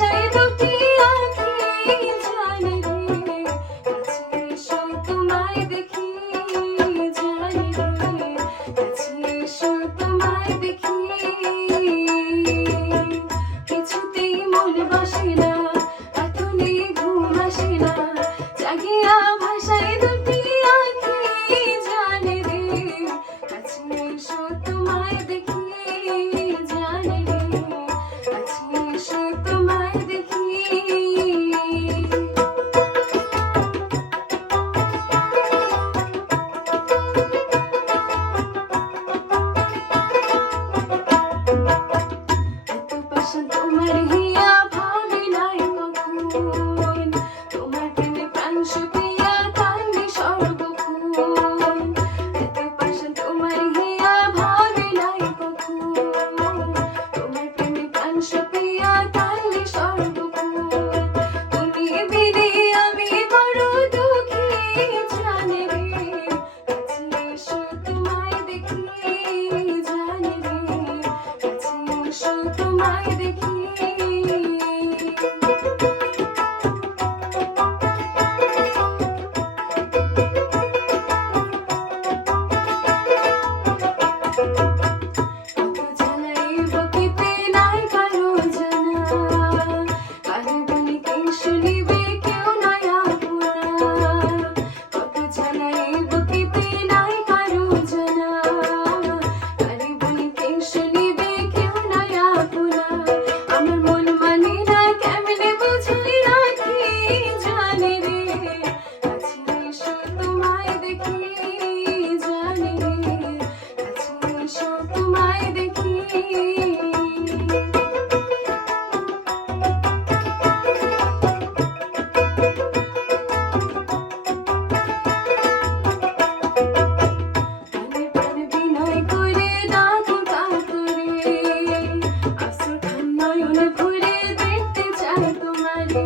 ভাষায় দুটি আঁখি জানি রে, কাছে এসো তোমায় দেখি জানি রে, কাছে এসো তোমায় দেখি। কিছুতেই মন বসে না, এখনই ঘুম আসে না, জাগিয়া ভাষায় দুটি আঁখি জানি রে, কাছে এসো তোমায় দেখি জানি রে, কাছে এসো তোমায় দেখি। এত পাশান তোমার হিয়া ভাবে নাই কখন, তোমার প্রেমে প্রাণ শুকিয়া কান্দি সর্বক্ষণ। এত পাশান তোমার হিয়া ভাবে নাই কখন, তোমার প্রেমে প্রাণ শুকিয়া কান্দি সর্বক্ষণ। তুমি বিনে আমি বড় দুঃখী জানি রে, কাছে এসো তোমায় দেখি জানি রে, কাছে এসো তোমায় দেখি। কত জ্বালাই বকিতে নাই কারো জানা, কারে বলি কে শুনিবে কেউ নাই আপনা। কত জ্বালাই বকিতে নাই কারো জানা, কারে বলি কে শুনিবে কেউ নাই আপনা। আমার মন মানে না কেমনে বুঝাই রাখি জানি রে, কাছে এসো তোমায় দেখি জানি রে, কাছে এসো তোমায় দেখি। প্রাণে প্রাণে বিনয় করে ডাকি কাতরে, আঁসুর খান নয়ন ভরে দেখতে চাই তোমারে।